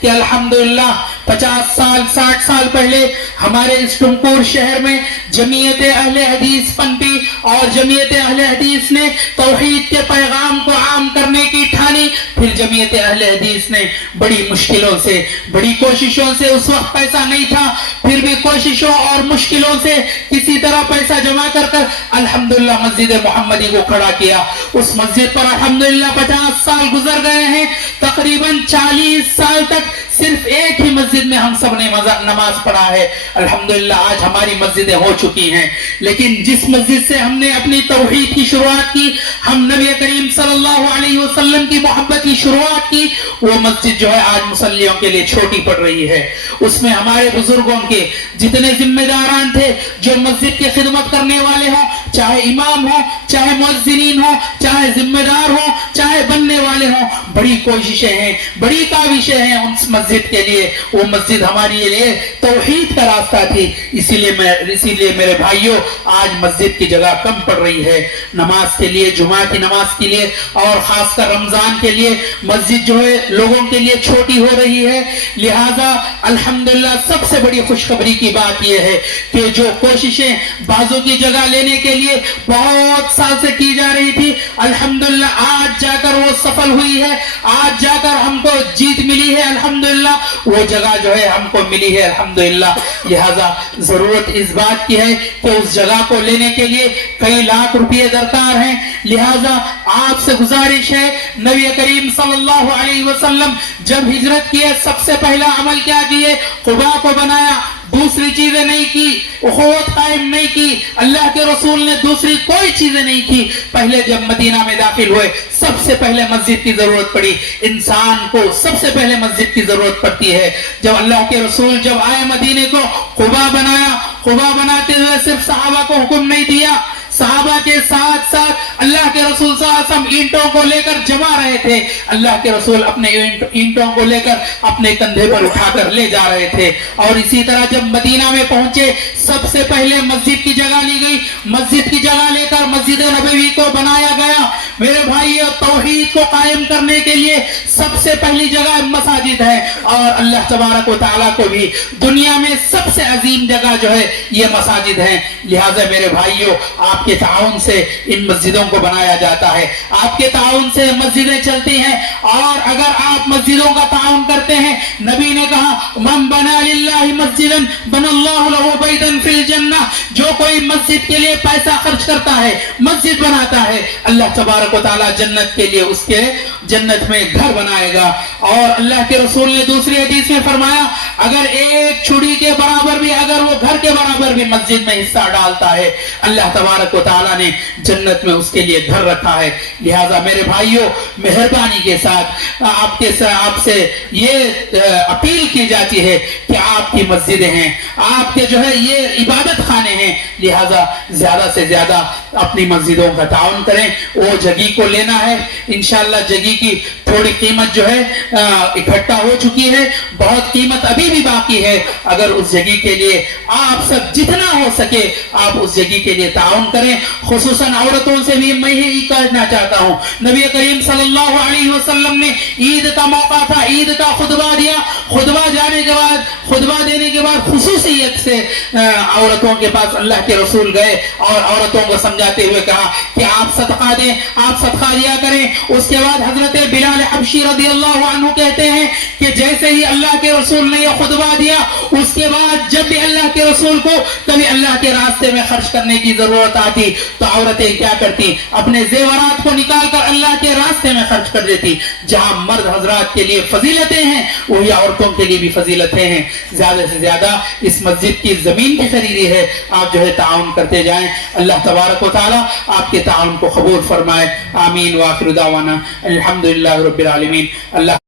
کہ الحمدللہ 50 سال 60 سال پہلے ہمارے اس ٹمکور شہر میں جمعیت اہل حدیث پنپی اور جمعیت اہل حدیث نے توحید کے پیغام کو عام کرنے کی ٹھانی. پھر جمعیت اہل حدیث نے بڑی مشکلوں سے بڑی کوششوں سے, اس وقت پیسہ نہیں تھا, پھر بھی کوششوں اور مشکلوں سے کسی طرح پیسہ جمع کر الحمدللہ مسجد محمدی کو کھڑا کیا. اس مسجد پر الحمدللہ 50 سال گزر گئے ہیں. تقریباً 40 سال تک صرف ایک ہی مسجد میں ہم سب نے نماز پڑھا ہے. الحمدللہ آج ہماری مسجدیں ہو چکی ہیں, لیکن جس مسجد سے ہم نے اپنی توحید کی شروعات کی, ہم نبی کریم صلی اللہ علیہ وسلم کی محبت کی شروعات کی, وہ مسجد جو ہے آج مصلیوں کے لیے چھوٹی پڑ رہی ہے. اس میں ہمارے بزرگوں کے جتنے ذمہ داران تھے جو مسجد کی خدمت کرنے والے ہوں, چاہے امام ہوں, چاہے مؤذنین ہوں, چاہے ذمہ دار ہوں, چاہے بننے والے ہوں, بڑی کوششیں ہیں, بڑی کاوشیں ہیں اس مسجد کے لیے. وہ مسجد ہماری لیے توحید کا راستہ تھی. اسی لیے میرے بھائیوں آج مسجد کی جگہ کم پڑ رہی ہے. نماز کے لیے, جمعہ کی نماز کے لیے اور خاص کر رمضان کے لیے مسجد جو ہے لوگوں کے لیے چھوٹی ہو رہی ہے. لہذا الحمدللہ سب سے بڑی خوشخبری کی بات یہ ہے کہ جو کوششیں بازو کی جگہ لینے کے لیے بہت سال سے کی جا رہی تھی, الحمدللہ آج جا کر وہ سفل ہوئی ہے. آج جا کر ہم کو جیت ملی ہے. الحمدللہ وہ جگہ جو ہے ہم کو ملی ہے. الحمدللہ لہذا ضرورت اس بات کی ہے کہ اس جگہ کو لینے کے لیے کئی لاکھ روپے درکار ہیں. لہذا آپ سے گزارش ہے, نبی کریم صلی اللہ علیہ وسلم جب ہجرت کیے سب سے پہلا عمل کیا کیے, قبا کو بنایا. دوسری چیزیں نہیں کی, اخوت قائم نہیں کی. اللہ کے رسول نے دوسری کوئی چیزیں نہیں کی. پہلے جب مدینہ میں داخل ہوئے سب سے پہلے مسجد کی ضرورت پڑی. انسان کو سب سے پہلے مسجد کی ضرورت پڑتی ہے. جب اللہ کے رسول جب آئے مدینے کو, قبا بنایا. قبا بناتے ہوئے صرف صحابہ کو حکم نہیں دیا, صحابہ کے ساتھ ساتھ اللہ کے رسول صلی اللہ علیہ وسلم اینٹوں کو لے کر جما رہے تھے. اللہ کے رسول اپنے اینٹوں کو لے کر اپنے کندھے پر اٹھا کر لے جا رہے تھے. اور اسی طرح جب مدینہ میں پہنچے سب سے پہلے مسجد کی جگہ لی گئی. مسجد کی جگہ لے کر مسجد نبوی کو بنایا گیا. میرے بھائیو توحید کو قائم کرنے کے لیے سب سے پہلی جگہ مساجد ہے, اور اللہ تبارک و تعالیٰ کو بھی دنیا میں سب سے عظیم جگہ جو ہے یہ مساجد ہیں. لہٰذا میرے بھائیو آپ کے تعاون سے ان مسجدوں کو بنایا جاتا ہے, آپ کے تعاون سے مسجدیں چلتی ہیں. اور اگر آپ مسجدوں کا تعاون کرتے ہیں, نبی نے کہا من بنا للہ مسجدا بنا اللہ لہ بیتا فی الجنہ, جو کوئی مسجد کے لیے پیسہ خرچ کرتا ہے, مسجد بناتا ہے, اللہ تبارک و تعالی جنت کے لیے اس کے جنت میں گھر بنائے گا. اور اللہ کے رسول نے دوسری حدیث میں فرمایا اگر ایک چھڑی کے برابر بھی, اگر وہ گھر کے برابر بھی مسجد میں حصہ ڈالتا ہے, اللہ تبارک و تعالیٰ نے جنت میں اس کے لیے گھر رکھا ہے. لہٰذا میرے بھائیوں مہربانی کے ساتھ آپ سے یہ اپیل کی جاتی ہے کہ آپ کی مسجدیں ہیں, آپ کے جو ہے یہ عبادت خانے ہیں. لہٰذا زیادہ سے زیادہ اپنی مسجدوں کا تعاون کریں. وہ جگہ کو لینا ہے, انشاءاللہ جگہ کی تھوڑی قیمت جو ہے اکٹھا ہو چکی ہے, بہت قیمت ابھی بھی باقی ہے. اگر اس جگہ کے لیے آپ سب جتنا ہو سکے آپ اس جگہ کے لیے تعاون کریں. خصوصاً عورتوں سے بھی میں ہی کہنا چاہتا ہوں, نبی کریم صلی اللہ علیہ وسلم نے عید کا موقع تھا, عید کا خطبہ دیا. خطبہ دینے کے بعد خصوصیت سے عورتوں کے پاس اللہ کے رسول گئے اور عورتوں کو سمجھاتے ہوئے کہا کہ آپ صدقہ دیں, آپ صدقہ دیا کریں. اس کے بعد حضرت بلال حبشی رضی اللہ عنہ کہتے ہیں کہ جیسے ہی اللہ کے رسول نے یہ خطبہ دیا, اس کے بعد جب بھی اللہ کے رسول کو کبھی اللہ کے راستے میں خرچ کرنے کی ضرورت آتی تو عورتیں کیا کرتی, اپنے زیورات کو نکال کر اللہ کے راستے میں خرچ کر دیتی. جہاں مرد حضرات کے لیے فضیلتیں ہیں وہی عورتوں کے لیے بھی فضیلتیں ہیں. زیادہ سے زیادہ اس مسجد کی زمین کی خریدی ہے, آپ جو ہے تعاون کرتے جائیں. اللہ تبارک و تعالیٰ آپ کے تعاون کو قبول فرمائے. آمین. وآخر دعوانا الحمدللہ رب العالمین. اللہ